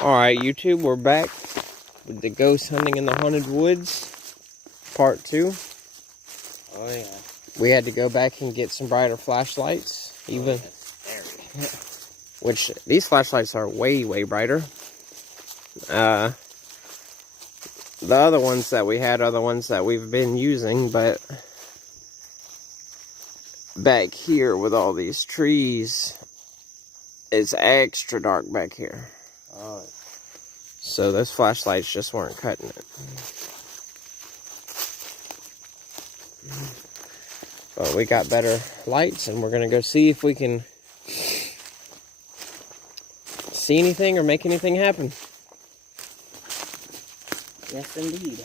Alright, YouTube, we're back with the ghost hunting in the haunted woods, part 2. Oh, yeah. We had to go back and get some brighter flashlights, even. Which, these flashlights are way, way brighter. The other ones that we had are the ones that we've been using, but back here with all these trees, it's extra dark back here. Oh. So those flashlights just weren't cutting it. But we got better lights, and we're going to go see if we can see anything or make anything happen. Yes, indeed.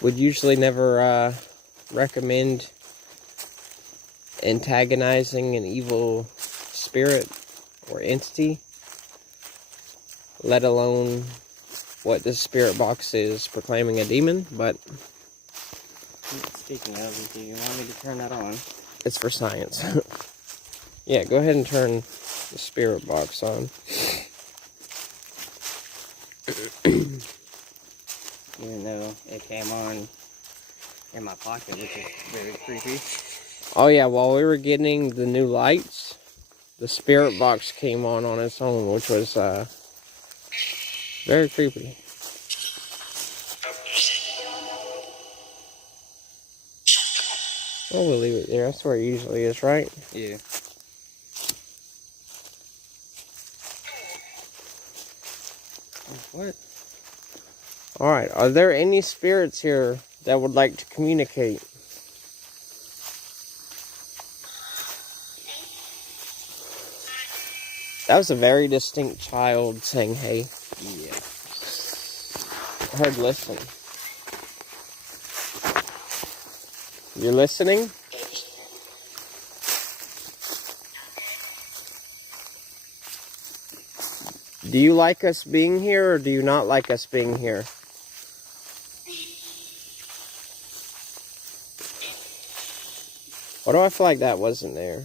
Would usually never recommend antagonizing an evil spirit or entity, let alone what this spirit box is proclaiming a demon, but Speaking of, do you want me to turn that on? it's for science. Yeah, go ahead and turn the spirit box on. Even though it came on in my pocket, which is very creepy. Oh yeah, while we were getting the new lights, the spirit box came on its own, which was very creepy. Well, we'll leave it there. That's where it usually is, right? Yeah. What? Alright, are there any spirits here that would like to communicate? That was a very distinct child saying, hey. Yeah. I heard listen. You're listening? Do you like us being here, or do you not like us being here? Why do I feel like that wasn't there?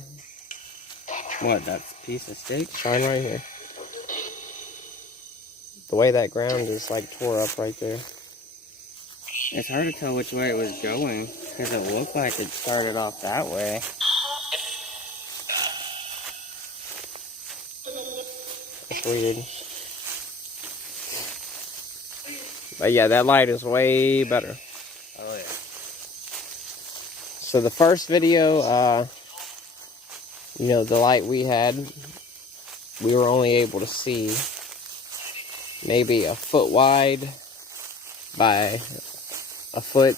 What, that piece of steak? Shine right here. The way that ground is like tore up right there. It's hard to tell which way it was going, because it looked like it started off that way. That's weird. But yeah, that light is way better. Oh, yeah. So the first video, you know, the light we had, we were only able to see maybe a foot wide by a foot.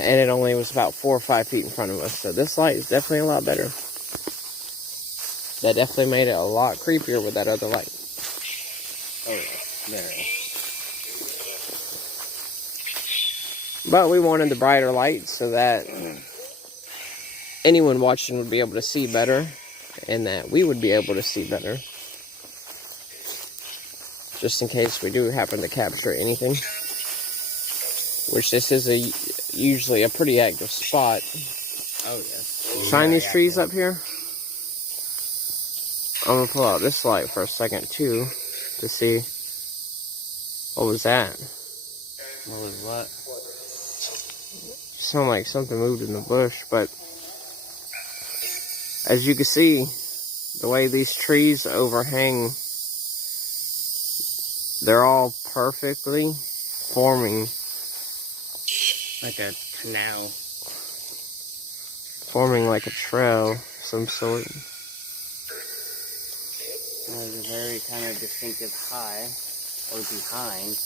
And it only was about 4 or 5 feet in front of us. So this light is definitely a lot better. That definitely made it a lot creepier with that other light. Oh, yeah. Very. But we wanted the brighter light so that anyone watching would be able to see better, and that we would be able to see better. Just in case we do happen to capture anything. Which this is usually a pretty active spot. Oh, yes. Shine these trees up here. I'm going to pull out this light for a second too, to see. What was that? What was what? Sounded like something moved in the bush, but as you can see, the way these trees overhang, they're all perfectly forming Like a canal. like a trail of some sort. There's a very kind of distinctive high, or behind.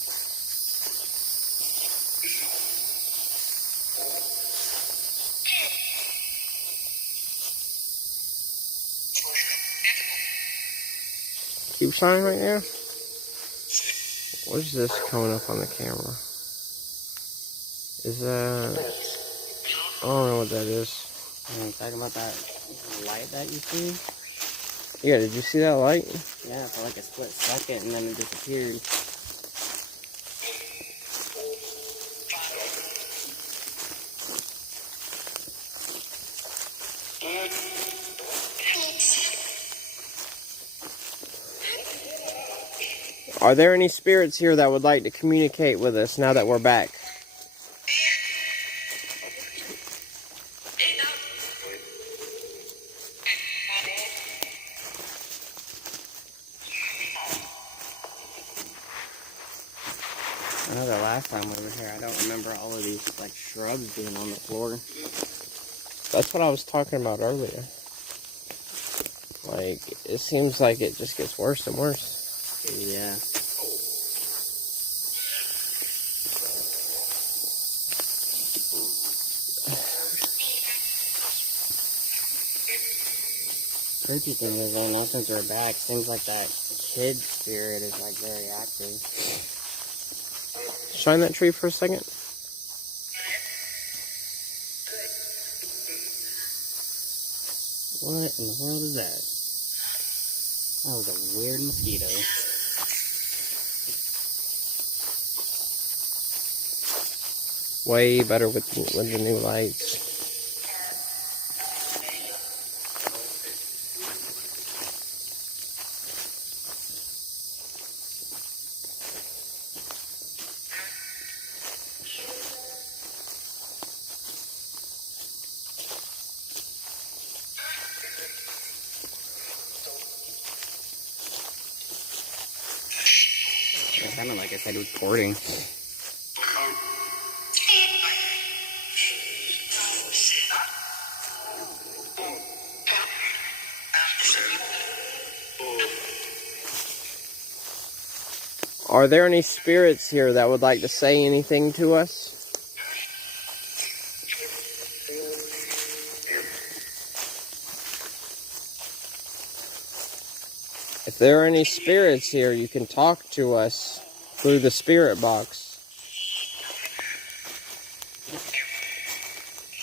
Keep shining right there. What is this coming up on the camera? Is that... I don't know what that is. I'm talking about that light that you see? Yeah, did you see that light? Yeah, for like a split second, and then it disappeared. Are there any spirits here that would like to communicate with us now that we're back? I know the last time we were here, I don't remember all of these like shrubs being on the floor. That's what I was talking about earlier. Like, it seems like it just gets worse and worse. Yeah. Creepy thing is, though, now since we're back, seems like that kid spirit is like very active. Shine that tree for a second. What in the world is that? Oh, it's a weird mosquito. Way better with the new lights. It sounded like I said recording. Are there any spirits here that would like to say anything to us? If there are any spirits here, you can talk to us through the spirit box.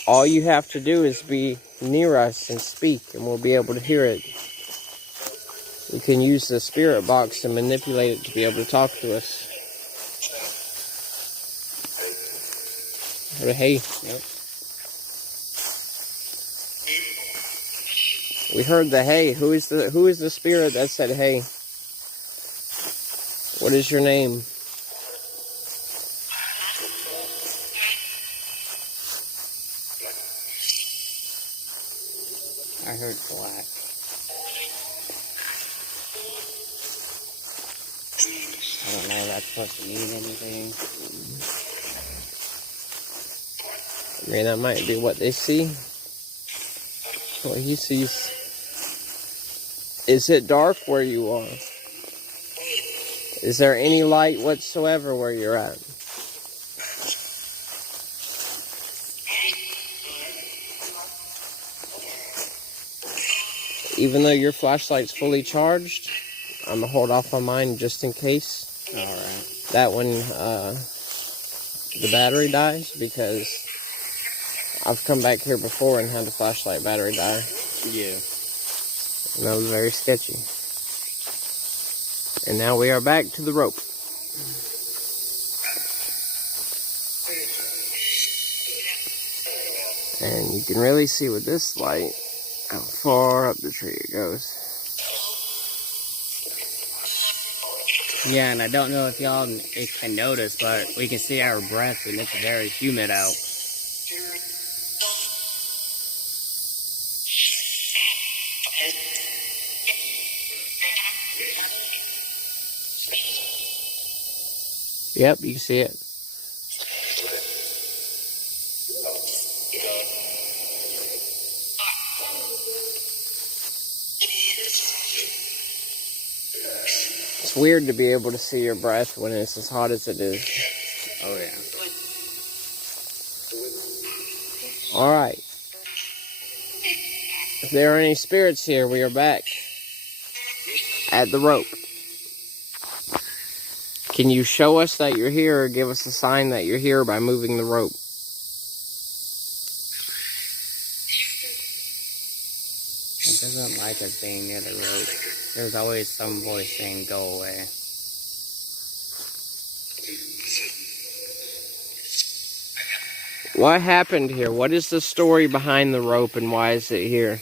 All you have to do is be near us and speak, and we'll be able to hear it. You can use the spirit box to manipulate it to be able to talk to us. Hey. Yep. We heard the hey. Who is the spirit that said hey? What is your name? I heard black. I don't know if that's supposed to mean anything. I mean, that might be what they see. What he sees. Is it dark where you are? Is there any light whatsoever where you're at? Even though your flashlight's fully charged, I'm gonna hold off on mine just in case. Alright. That when the battery dies, because I've come back here before and had the flashlight battery die. Yeah. And that was very sketchy. And now we are back to the rope. And you can really see with this light how far up the tree it goes. Yeah, and I don't know if y'all can notice, but we can see our breath and it's very humid out. Yep, you can see it. It's weird to be able to see your breath when it's as hot as it is. Oh, yeah. Alright. If there are any spirits here, we are back at the rope. Can you show us that you're here, or give us a sign that you're here by moving the rope? It doesn't like us being near the rope. There's always some voice saying, go away. What happened here? What is the story behind the rope, and why is it here?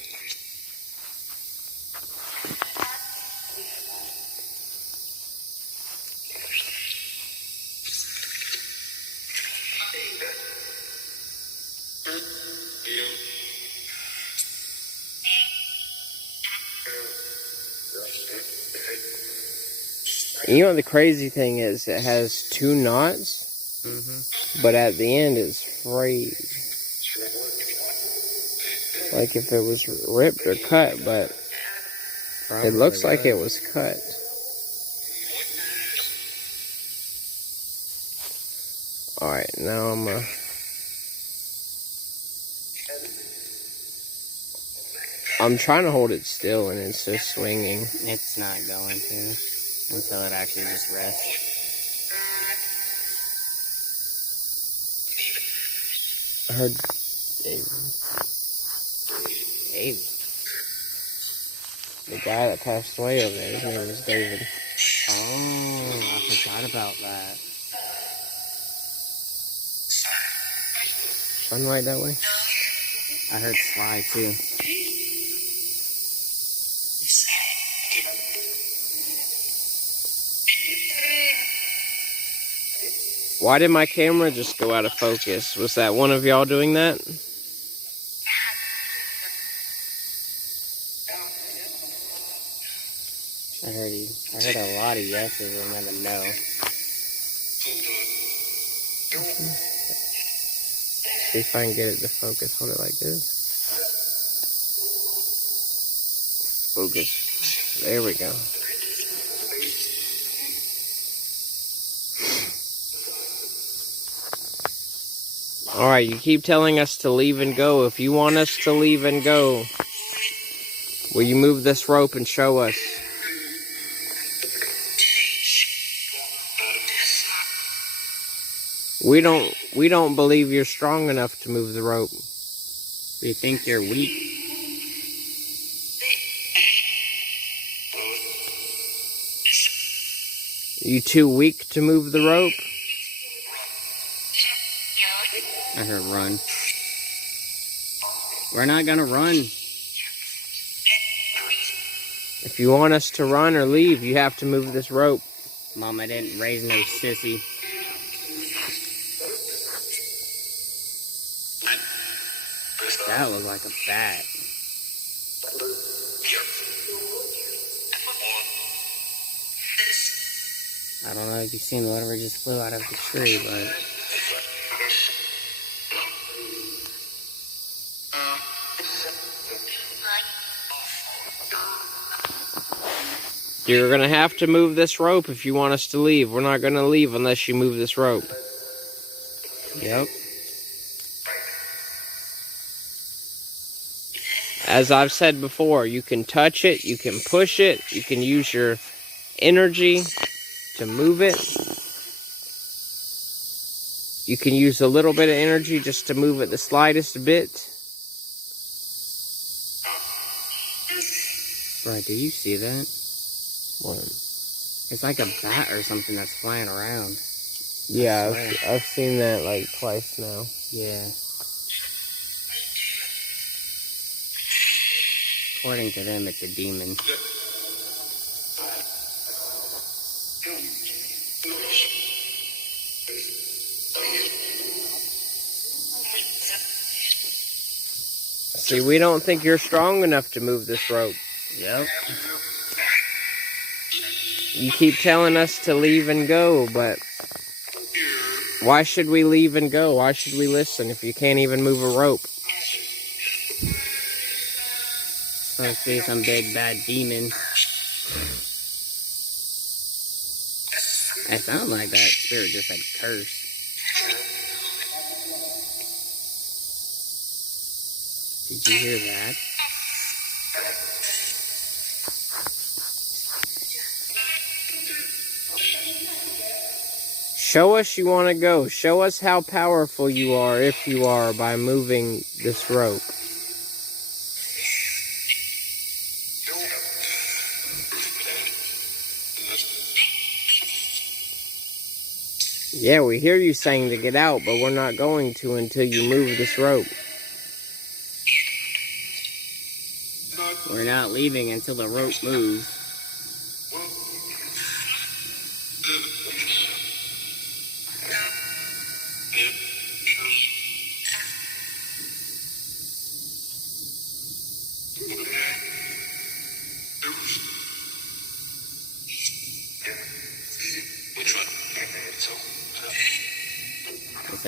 You know what the crazy thing is? It has 2 knots, but at the end it's frayed. Like if it was ripped or cut, but it looks like it was cut. Alright, now I'm trying to hold it still and it's just swinging. It's not going to until it actually just rests. I heard David. David? The guy that passed away over there, his name was David. Oh, I forgot about that. Sunlight that way? I heard Sly too. Why did my camera just go out of focus? Was that one of y'all doing that? I heard a lot of yeses and then a no. See if I can get it to focus. Hold it like this. Focus. There we go. Alright, you keep telling us to leave and go. If you want us to leave and go, will you move this rope and show us? We don't believe you're strong enough to move the rope. We think you're weak. You too weak to move the rope? I heard run. We're not gonna run. If you want us to run or leave, you have to move this rope. Mom, I didn't raise no sissy. That looked like a bat. I don't know if you've seen whatever just flew out of the tree, but... You're gonna have to move this rope if you want us to leave. We're not gonna leave unless you move this rope. Yep. As I've said before, you can touch it, you can push it, you can use your energy to move it. You can use a little bit of energy just to move it the slightest bit. Right, do you see that? What? It's like a bat or something that's flying around. Yeah, I've seen that like twice now. Yeah. According to them, it's a demon. See, we don't think you're strong enough to move this rope. Yep. You keep telling us to leave and go, but why should we leave and go? Why should we listen if you can't even move a rope? Supposed to be some big bad demon. It sounded like that spirit just said curse. Did you hear that? Show us you want to go. Show us how powerful you are, if you are, by moving this rope. Yeah, we hear you saying to get out, but we're not going to until you move this rope. We're not leaving until the rope moves.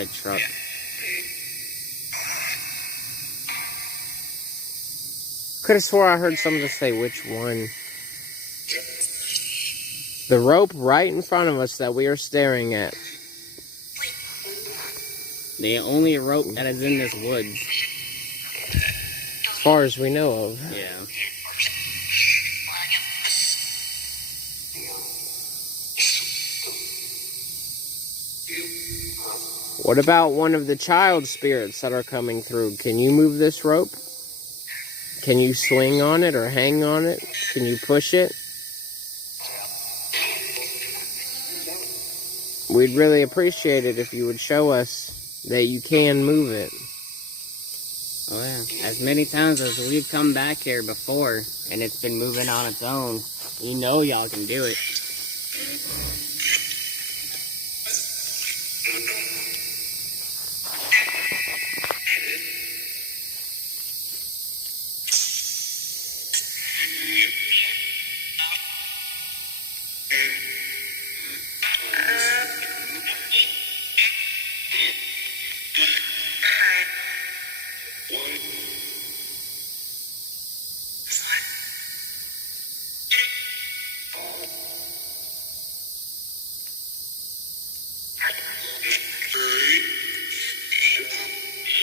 said truck. Could have swore I heard something say which one. The rope right in front of us that we are staring at. The only rope that is in this woods. As far as we know of. Yeah. What about one of the child spirits that are coming through? Can you move this rope? Can you swing on it or hang on it? Can you push it? We'd really appreciate it if you would show us that you can move it. Oh yeah. As many times as we've come back here before and it's been moving on its own, you know y'all can do it.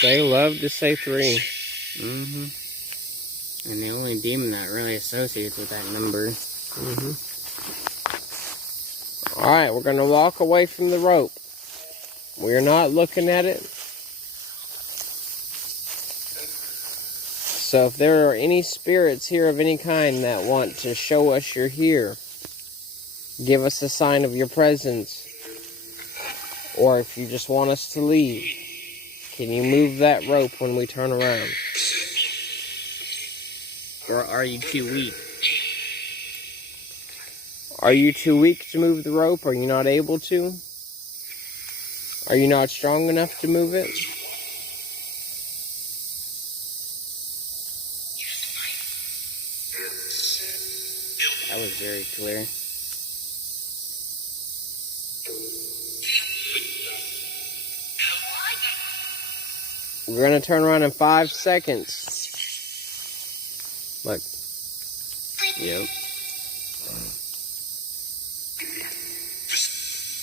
They love to say 3. Mm-hmm. And the only demon that really associates with that number. Mm-hmm. Alright, we're going to walk away from the rope. We're not looking at it. So if there are any spirits here of any kind that want to show us you're here, give us a sign of your presence. Or if you just want us to leave, can you move that rope when we turn around? Or are you too weak? Are you too weak to move the rope? Are you not able to? Are you not strong enough to move it? That was very clear. We're going to turn around in 5 seconds. Look. Yep.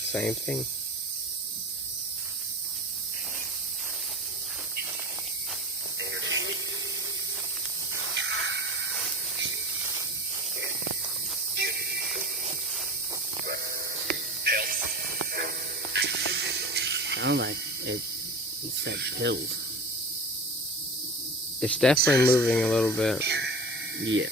Same thing. Sound like it said pills. It's definitely moving a little bit. Yeah.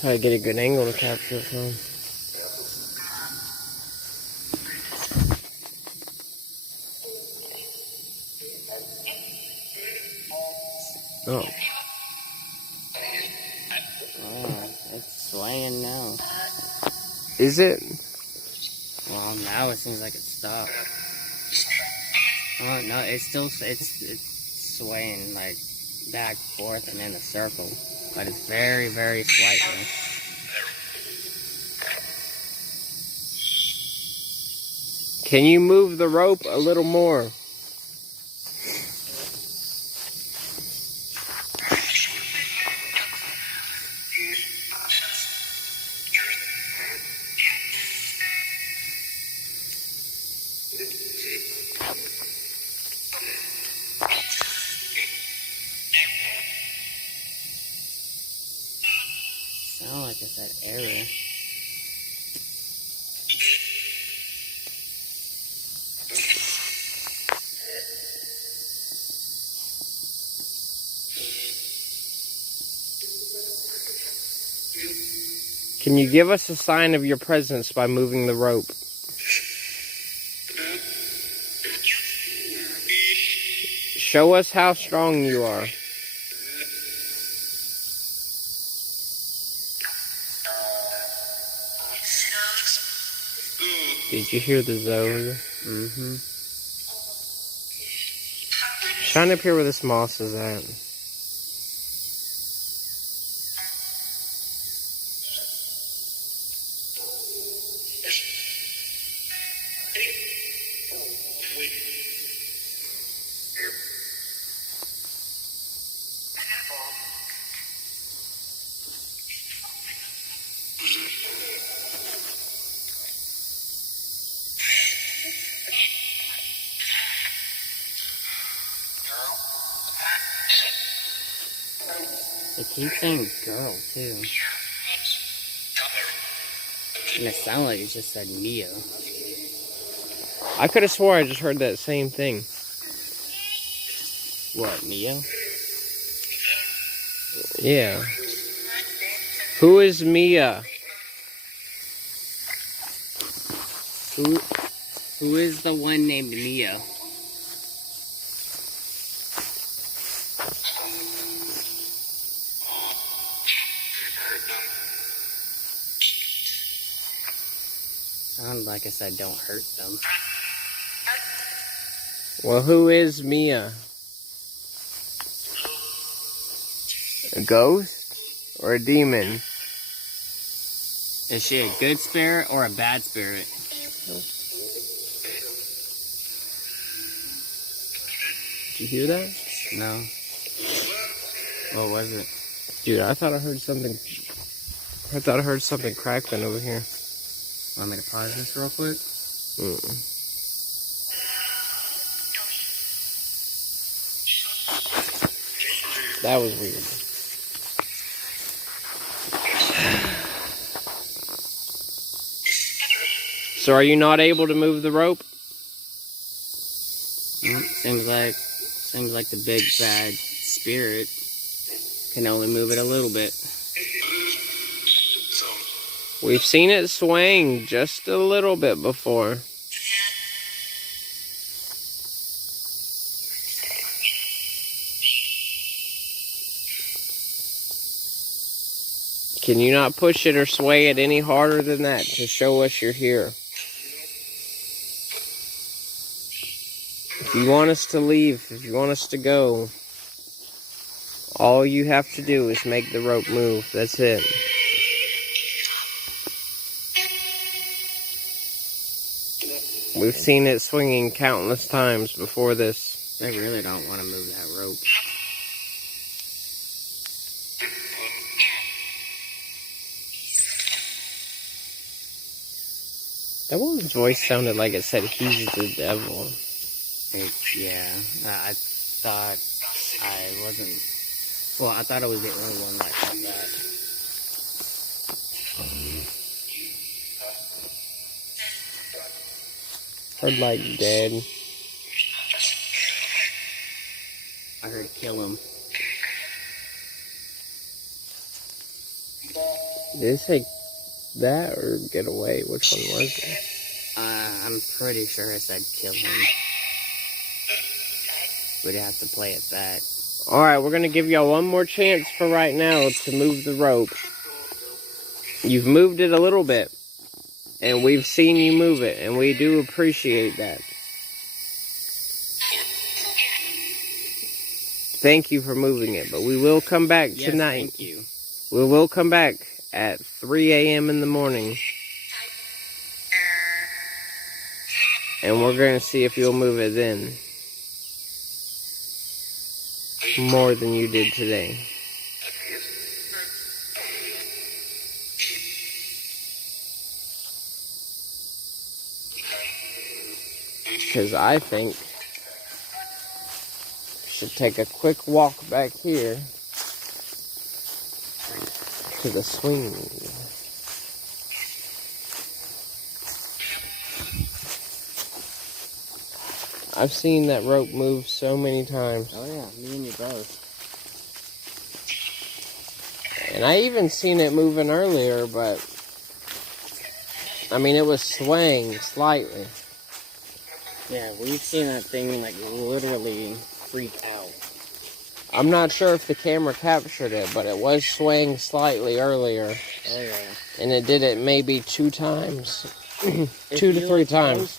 Try to get a good angle to capture it from. Oh. Oh, it's swaying now. Is it? Well, now it seems like it stopped. Oh, no, it's still, it's swaying, like, back, forth, and in a circle. But it's very, very slightly. Can you move the rope a little more? Sound like it said error. Can you give us a sign of your presence by moving the rope? Show us how strong you are. Did you hear the zone? Mm-hmm. Shine up here where this moss is at. They keep saying girl, too. And it sounded like it just said Mia. I could have swore I just heard that same thing. What, Mia? Yeah. Who is Mia? Who is the one named Mia? Sounds like I said don't hurt them. Well, who is Mia? A ghost? Or a demon? Is she a good spirit or a bad spirit? Did you hear that? No. What was it? Dude, I thought I heard something. I thought I heard something crackling over here. Want me to pause this real quick? That was weird. So are you not able to move the rope? Seems like the big bad spirit can only move it a little bit. We've seen it swing just a little bit before. Can you not push it or sway it any harder than that to show us you're here? If you want us to leave, if you want us to go, all you have to do is make the rope move. That's it. We've seen it swinging countless times before this. They really don't want to move that rope. That woman's voice sounded like it said he's the devil. Yeah, I thought I wasn't. Well, I thought I was the only one that thought that. Heard like dead. I heard kill him. Did it say that or get away? Which one was it? I'm pretty sure I said kill him. We'd have to play it back. Alright, we're going to give y'all one more chance for right now to move the rope. You've moved it a little bit. And we've seen you move it. And we do appreciate that. Thank you for moving it. But we will come back tonight. Thank you. We will come back at 3 a.m. in the morning. And we're going to see if you'll move it then. More than you did today. Because I think we should take a quick walk back here to the swing. I've seen that rope move so many times. Oh yeah, me and you both. And I even seen it moving earlier, but I mean it was swaying slightly. Yeah, we've seen that thing like literally freak out. I'm not sure if the camera captured it, but it was swaying slightly earlier. Oh, yeah. And it did it maybe 2 times. If 2 to 3 times.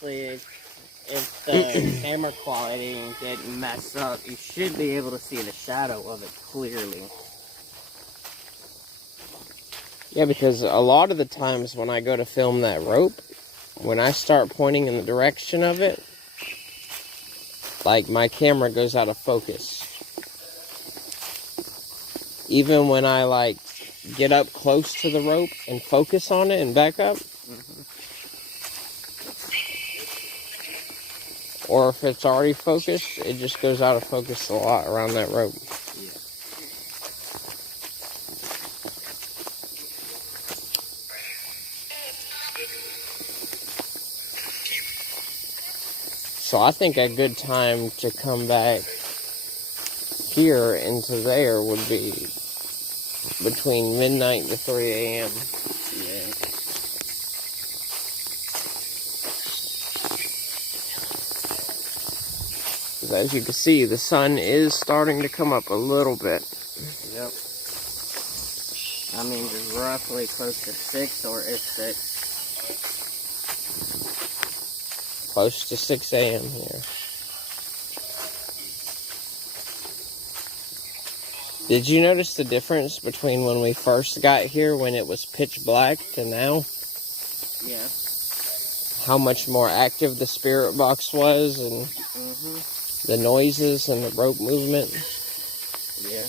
If the camera quality ain't getting messed up, you should be able to see the shadow of it clearly. Yeah, because a lot of the times when I go to film that rope, when I start pointing in the direction of it, like my camera goes out of focus. Even when I like get up close to the rope and focus on it and back up. Or if it's already focused, it just goes out of focus a lot around that rope. Yeah. So I think a good time to come back here into there would be between midnight to 3 a.m. Yeah. As you can see, the sun is starting to come up a little bit. Yep. I mean, just roughly close to 6, or it's 6. Close to 6 a.m. here. Did you notice the difference between when we first got here, when it was pitch black, to now? Yeah. How much more active the spirit box was, and the noises and the rope movement. Yeah.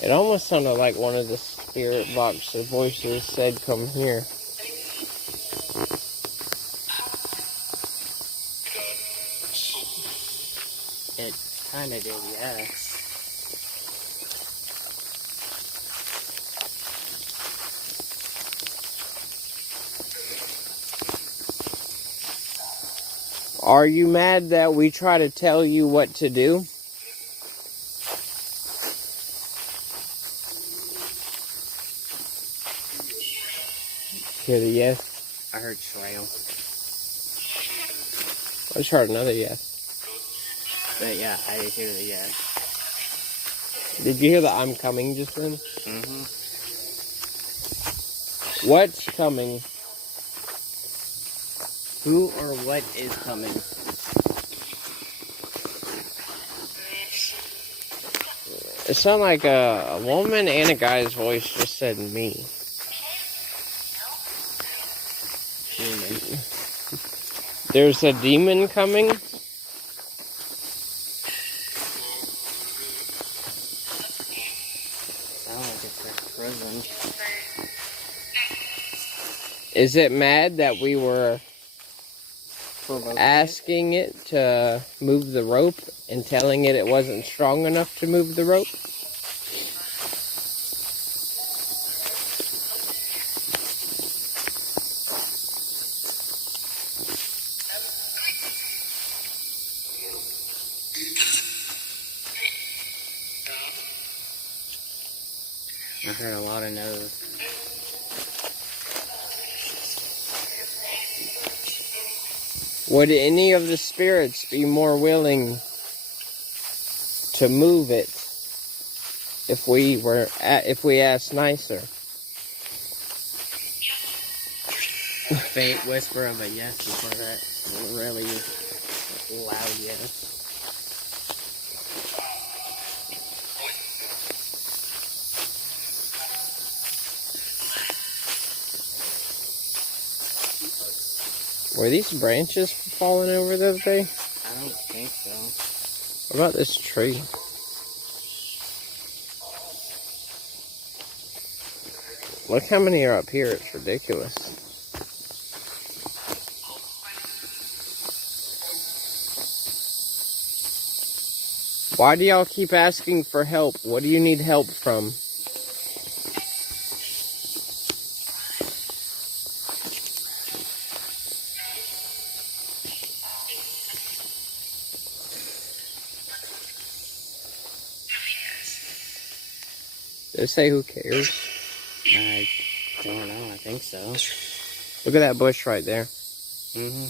It almost sounded like one of the spirit box voices said, "Come here." It kind of did, yeah. Are you mad that we try to tell you what to do? Hear the yes? I heard trail. I just heard another yes. But yeah, I did hear the yes. Did you hear the "I'm coming" just then? Mm-hmm. What's coming? Who or what is coming? It sounded like a woman and a guy's voice just said "me." Human. There's a demon coming. Sound like it's a prison. Is it mad that we were asking it to move the rope and telling it wasn't strong enough to move the rope? I heard a lot of no's. Would any of the spirits be more willing to move it if we asked nicer? Faint whisper of a yes before that really loud yes. Were these branches falling over the other day? I don't think so. What about this tree? Look how many are up here. It's ridiculous. Why do y'all keep asking for help? What do you need help from? Did it say who cares? I don't know. I think so. Look at that bush right there. Mm-hmm.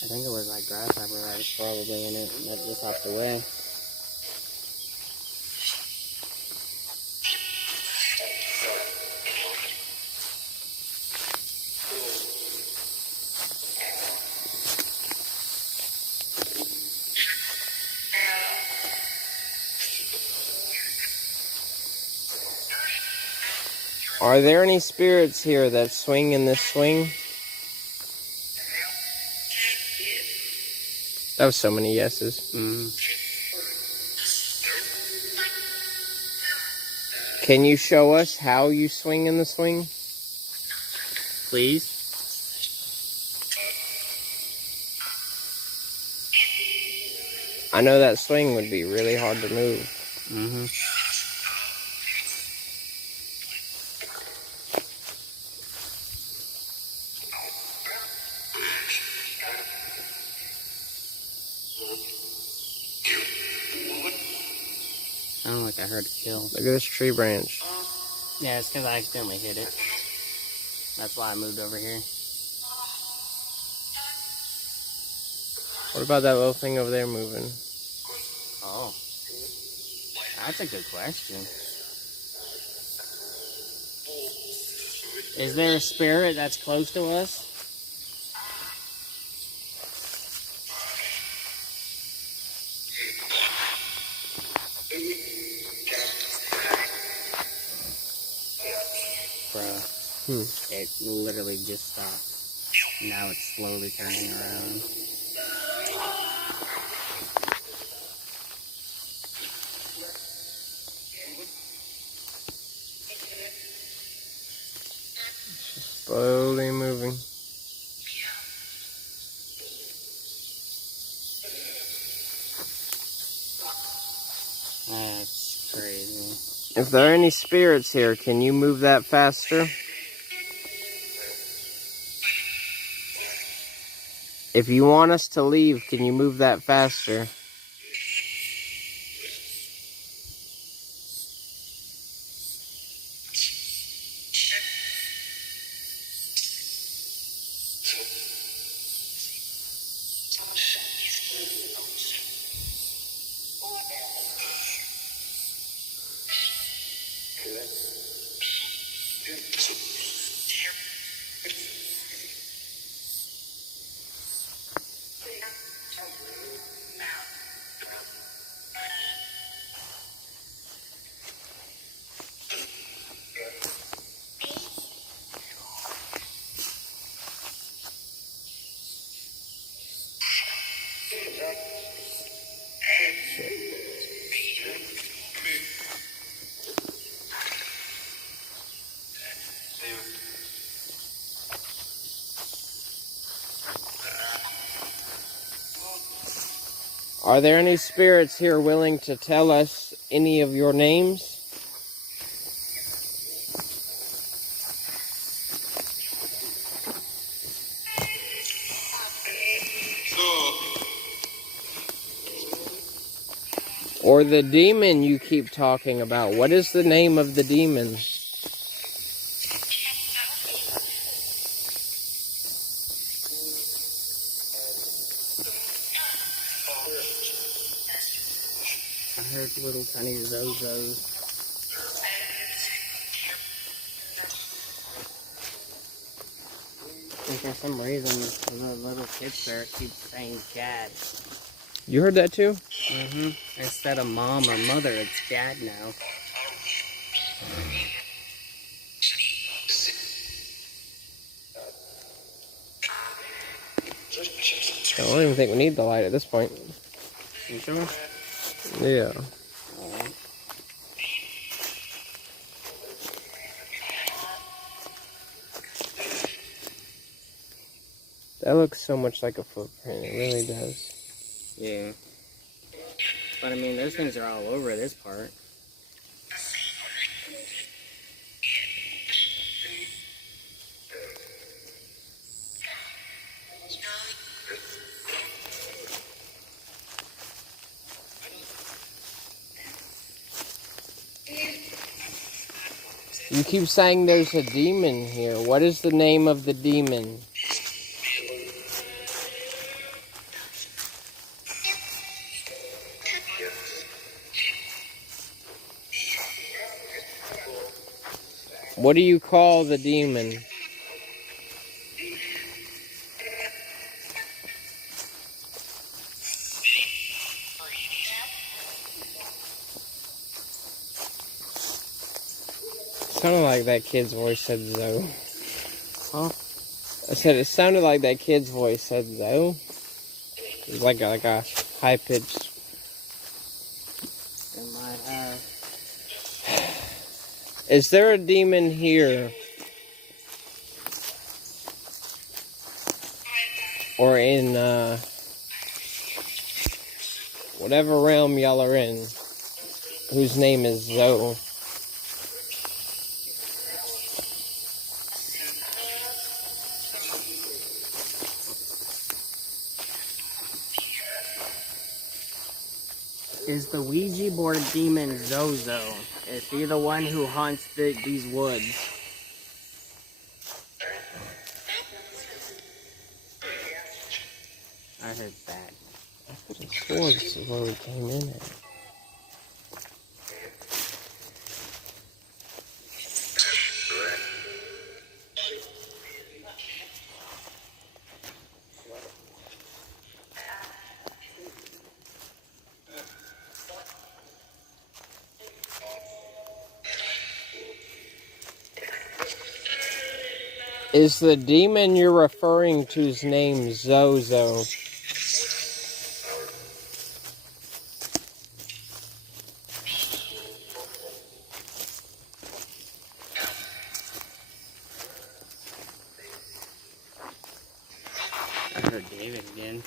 I think it was like grasshopper that was probably in it that just hopped away. Are there any spirits here that swing in this swing? That was so many yeses. Mm-hmm. Can you show us how you swing in the swing? Please? I know that swing would be really hard to move. Mm-hmm. Sounded like I heard a kill. Look at this tree branch. Yeah, it's because I accidentally hit it. That's why I moved over here. What about that little thing over there moving? Oh. That's a good question. Is there a spirit that's close to us? Bruh. It literally just stopped. Now it's slowly turning around. Slowly moving. That's crazy. If there are any spirits here, can you move that faster? If you want us to leave, can you move that faster? Are there any spirits here willing to tell us any of your names? Or the demon you keep talking about? What is the name of the demon? I heard little tiny Zozos. And for some reason, the little kid spirit keeps saying dad. You heard that too? Mm-hmm. Instead of mom or mother, it's dad now. I don't even think we need the light at this point. You sure? Yeah. Alright. That looks so much like a footprint. It really does. Yeah. But I mean, those things are all over this part. You keep saying there's a demon here. What is the name of the demon? What do you call the demon? Sounded like that kid's voice said Zoe. Huh? I said it sounded like that kid's voice said Zoe. It was like a high pitched. It might have. Is there a demon here? Or in whatever realm y'all are in, whose name is Zoe? Is the Ouija board demon Zozo? Is he the one who haunts these woods? I heard that. I could have sworn this is where we came in at. Is the demon you're referring to's name Zozo? I heard David again.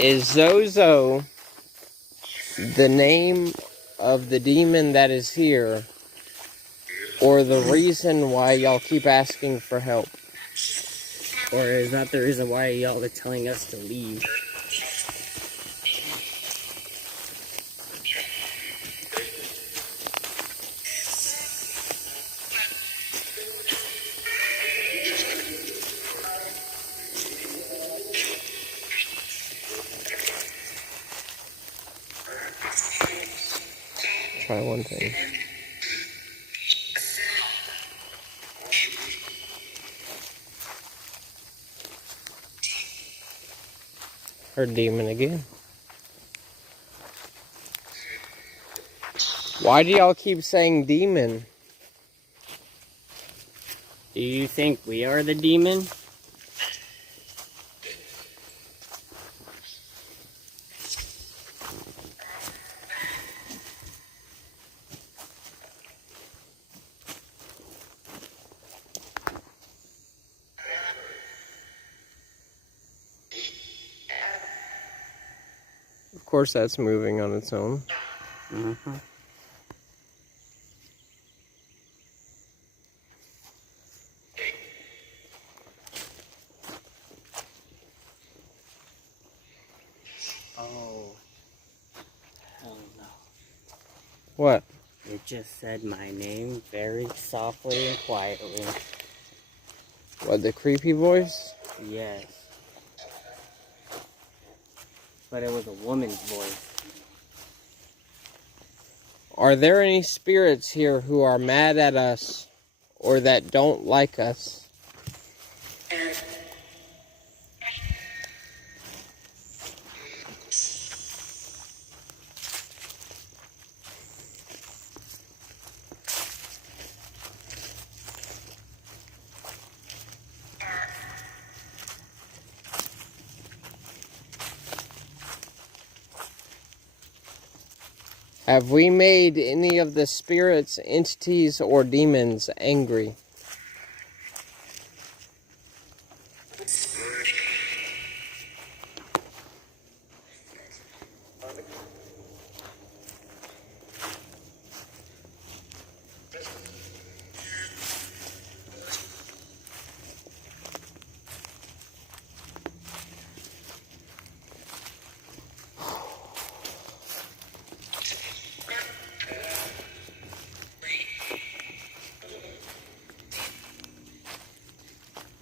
Is Zozo the name of the demon that is here, or the reason why y'all keep asking for help? Or is that the reason why y'all are telling us to leave? Try one thing. Heard demon again. Why do y'all keep saying demon? Do you think we are the demon? Of course that's moving on its own. Mm-hmm. Oh. Hell no. What? It just said my name very softly and quietly. What, the creepy voice? Yes. But it was a woman's voice. Are there any spirits here who are mad at us or that don't like us? Have we made any of the spirits, entities, or demons angry?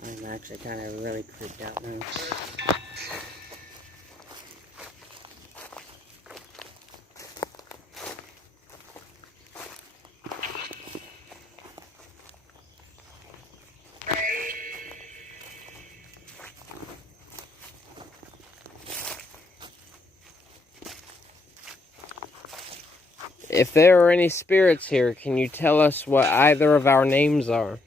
I'm actually kind of really creeped out now. If there are any spirits here, can you tell us what either of our names are?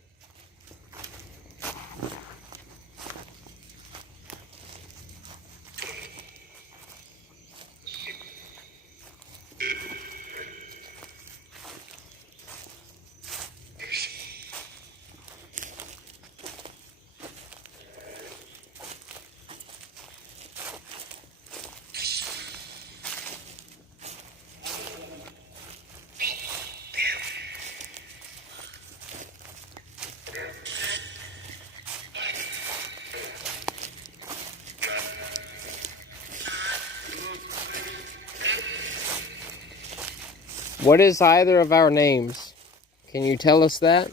What is either of our names? Can you tell us that?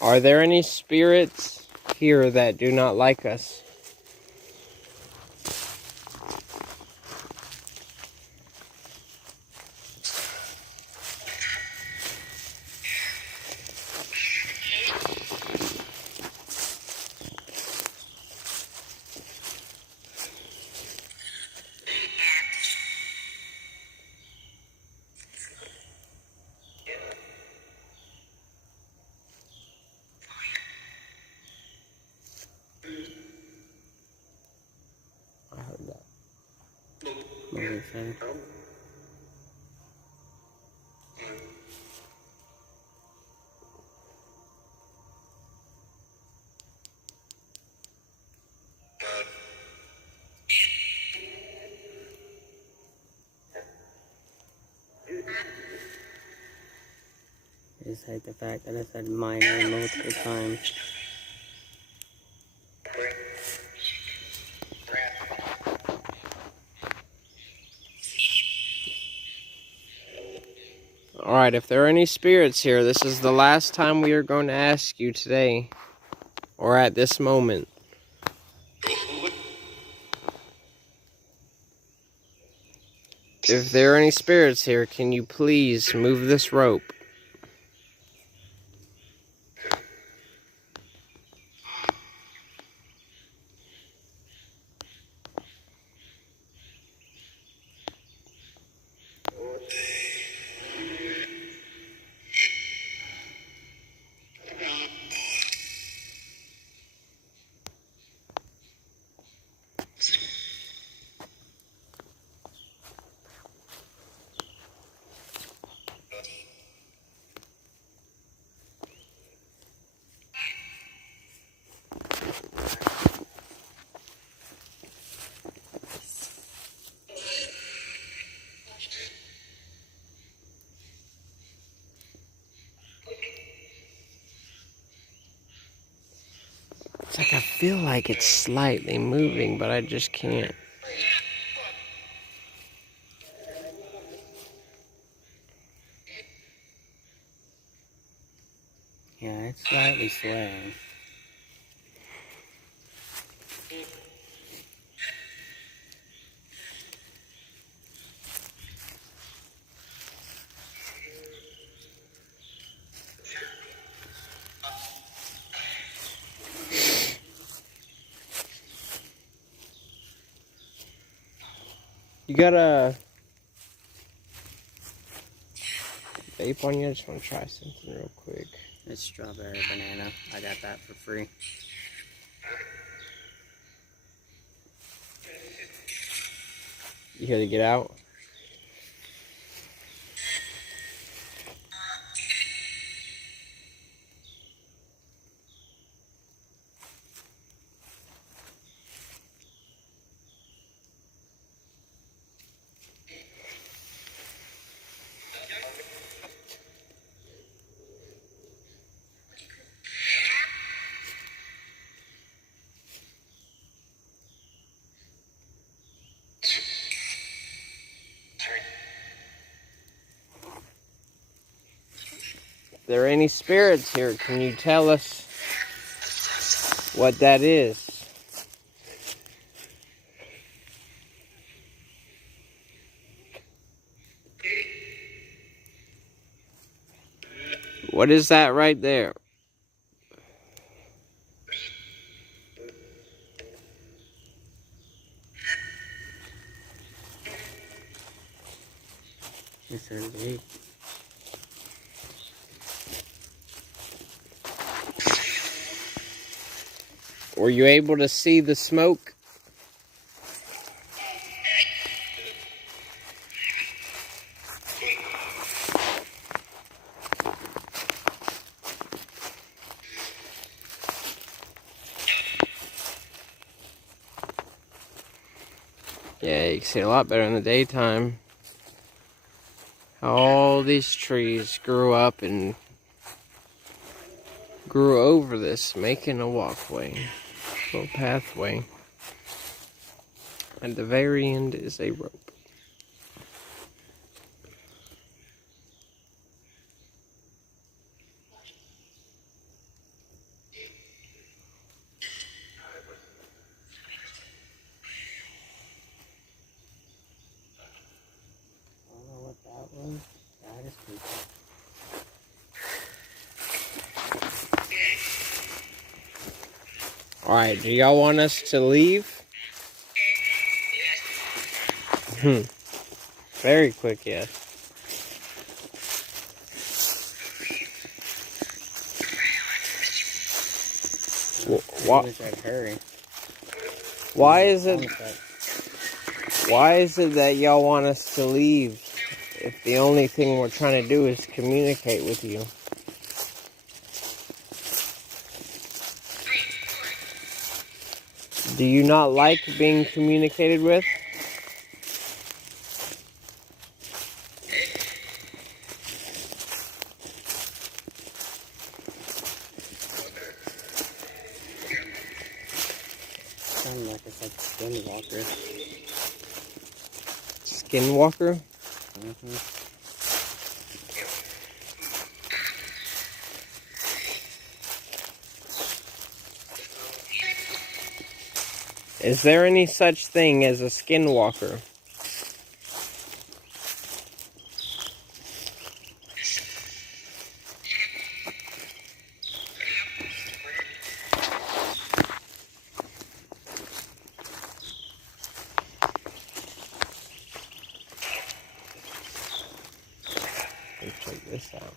Are there any spirits here that do not like us? I heard that. What was he saying? I just hate the fact that I said my name multiple times. Alright, if there are any spirits here, this is the last time we are going to ask you today, or at this moment. If there are any spirits here, can you please move this rope? It's like I feel like it's slightly moving, but I just can't. Yeah, it's slightly swaying. You got a vape on you? I just want to try something real quick. It's strawberry banana. I got that for free. You here to get out? If there are any spirits here, can you tell us what that is? What is that right there? It's her vape. Were you able to see the smoke? Yeah, you can see it a lot better in the daytime. All these trees grew up and grew over this, making a walkway, little pathway. At the very end is a rope. I don't know what that was. That is creepy. Alright, do y'all want us to leave? Very quick, yes. What? Hurry. Why is it that y'all want us to leave if the only thing we're trying to do is communicate with you? Do you not like being communicated with? Sounds like it's like Skinwalker. Skinwalker? Is there any such thing as a skinwalker? Let's check this out.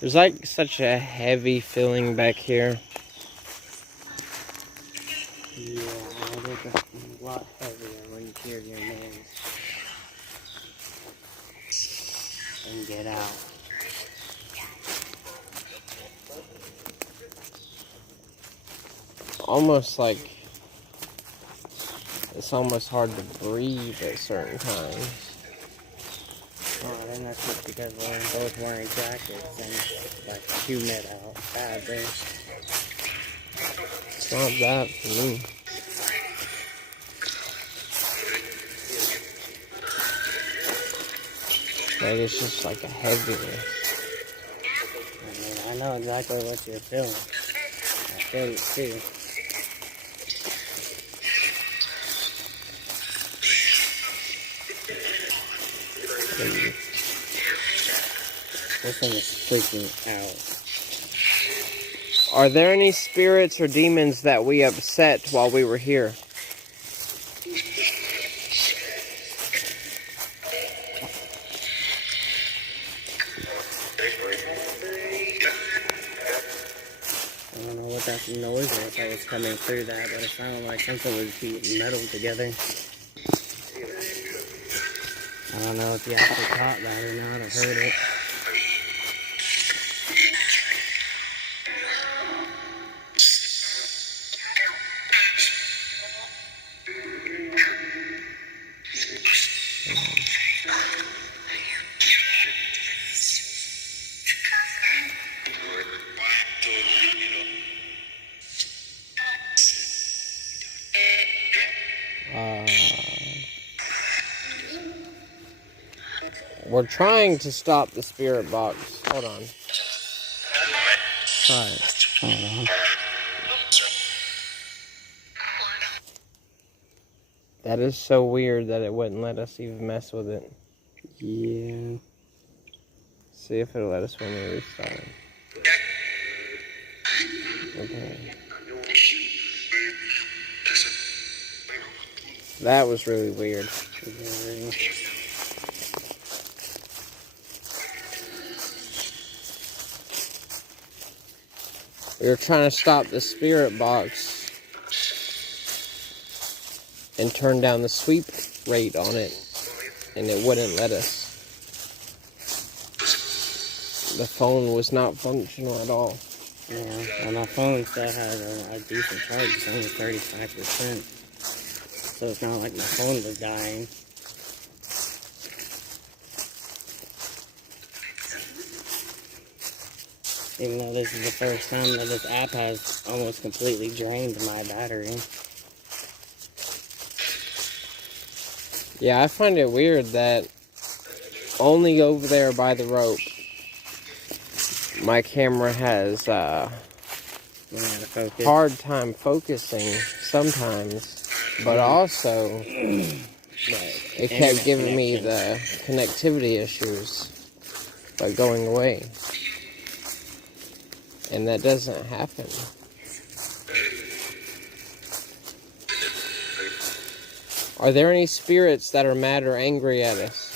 There's like such a heavy feeling back here. Yeah, it is a lot heavier when you hear your names. and get out. Almost like it's almost hard to breathe at certain times. Oh, then that's just because we're both wearing jackets and it's like humid out badly. It's not that for me. Like it's just like a heaviness. I mean, I know exactly what you're feeling. I feel it too. This thing is freaking out. Are there any spirits or demons that we upset while we were here? I don't know what that noise was that was coming through that, but it sounded like something was beating metal together. I don't know if you actually caught that or not, or heard it. We're trying to stop the spirit box. Hold on. Sorry. Hold on. That is so weird that it wouldn't let us even mess with it. Yeah. See if it'll let us when we restart. Okay. That was really weird. We were trying to stop the spirit box and turn down the sweep rate on it, and it wouldn't let us. The phone was not functional at all. Yeah, and my phone still has a decent charge. It's only 35%. So it's not like my phone was dying. Even though this is the first time that this app has almost completely drained my battery. Yeah, I find it weird that only over there by the rope, my camera has hard time focusing sometimes, but also it kept giving me the connectivity issues by going away. And that doesn't happen. Are there any spirits that are mad or angry at us?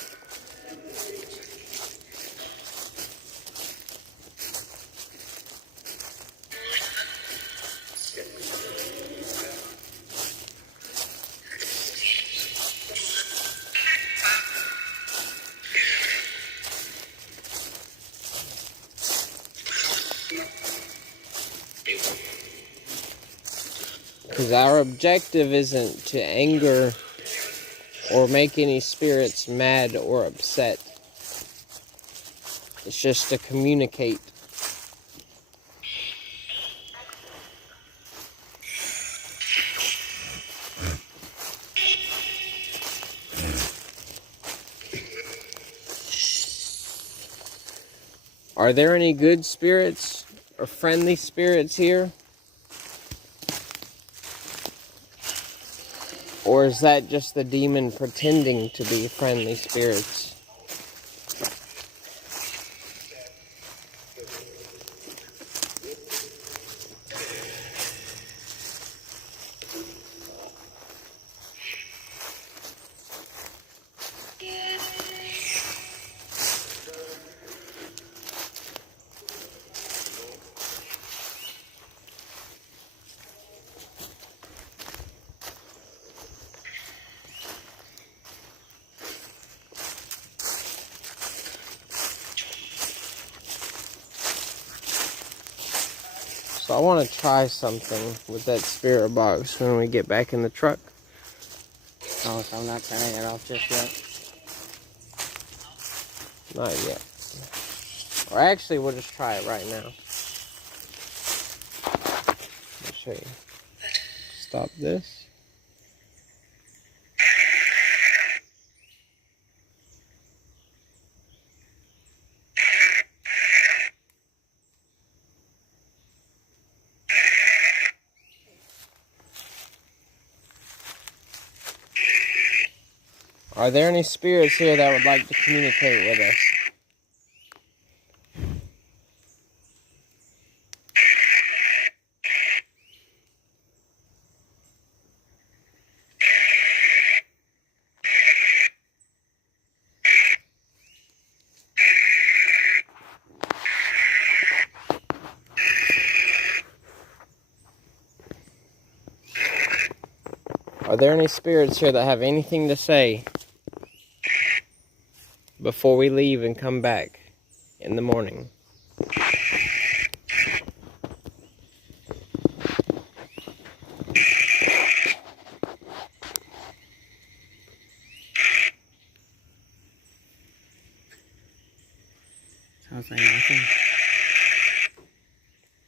Because our objective isn't to anger or make any spirits mad or upset. It's just to communicate. Are there any good spirits or friendly spirits here? Or is that just the demon pretending to be friendly spirits? So I want to try something with that spirit box when we get back in the truck. Oh, so I'm not turning it off just yet? Not yet. Or actually, we'll just try it right now. Let's show you. Stop this. Are there any spirits here that would like to communicate with us? Are there any spirits here that have anything to say before we leave and come back in the morning? Sounds like nothing.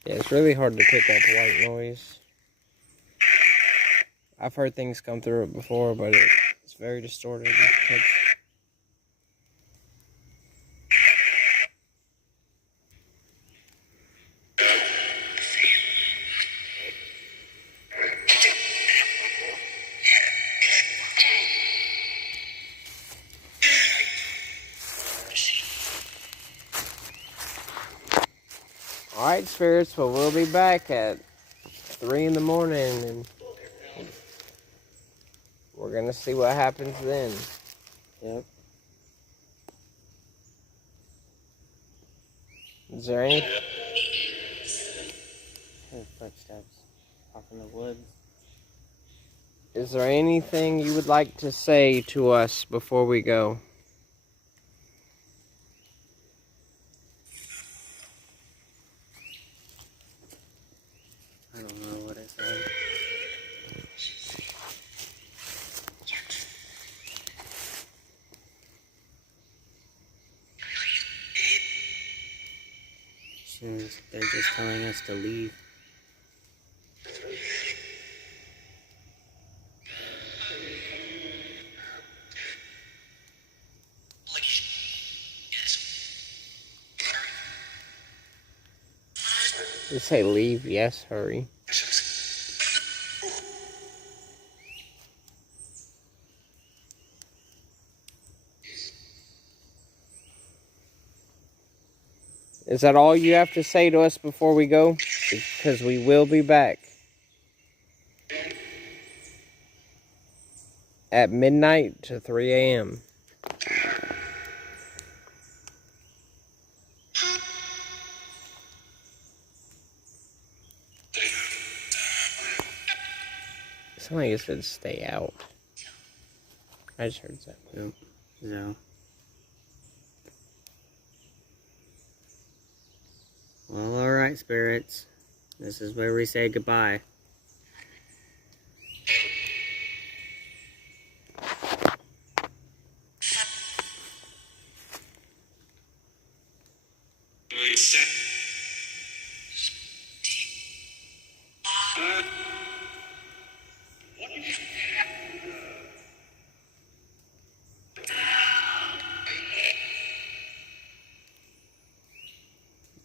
Yeah, it's really hard to pick up white noise. I've heard things come through it before, but it's very distorted. Alright, spirits, well, we'll be back at 3 in the morning, and we're going to see what happens then. Yep. Is there any... Footsteps off in the woods. Is there anything you would like to say to us before we go? I don't know what I said. They're just telling us to leave. They say leave, yes, hurry. Is that all you have to say to us before we go? Because we will be back at midnight to 3 a.m. Somebody like it said stay out. I just heard that. Yep. So. Well, alright, spirits. This is where we say goodbye.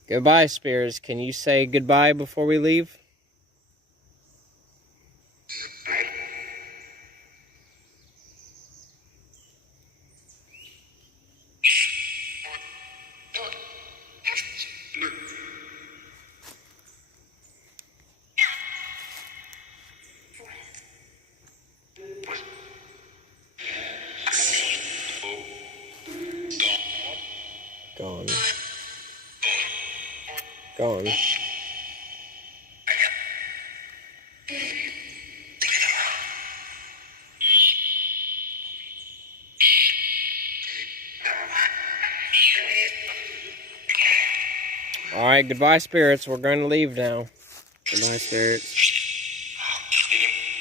Goodbye, spirits. Can you say goodbye before we leave? Gone. Gone. Alright, goodbye, spirits. We're going to leave now. Goodbye, spirits.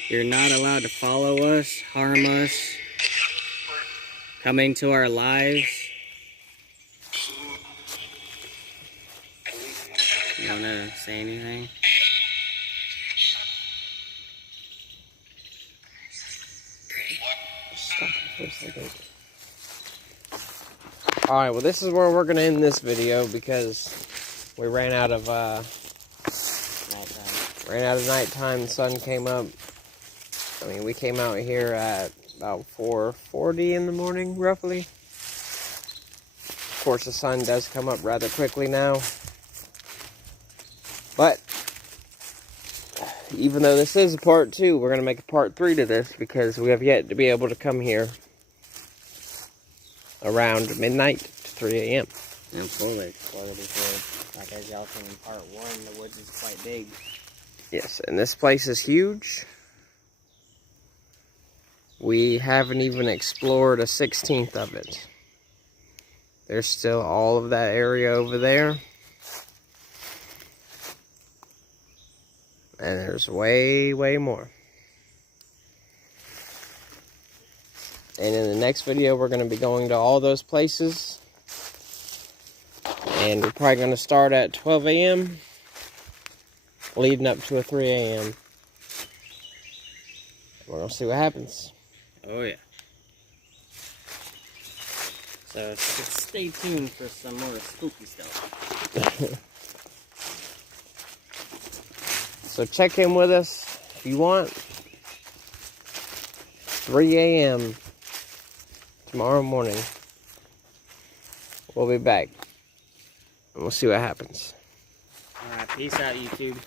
You're not allowed to follow us, harm us, come into our lives. You wanna say anything? Stop for a second. Alright, well this is where we're gonna end this video because we ran out of nighttime. The sun came up. I mean, we came out here at about 4:40 in the morning, roughly. Of course, the sun does come up rather quickly now. But even though this is a part 2, we're going to make a part 3 to this because we have yet to be able to come here around midnight to 3 a.m. And fully explored before. Like as y'all seen in part 1, the woods is quite big. Yes, and this place is huge. We haven't even explored a 16th of it. There's still all of that area over there. And there's way, way more. And in the next video, we're going to be going to all those places. And we're probably going to start at 12 a.m. leading up to a 3 a.m. We're going to see what happens. Oh yeah. So stay tuned for some more spooky stuff. So check in with us if you want. 3 a.m. tomorrow morning. We'll be back. And we'll see what happens. Alright, peace out, YouTube.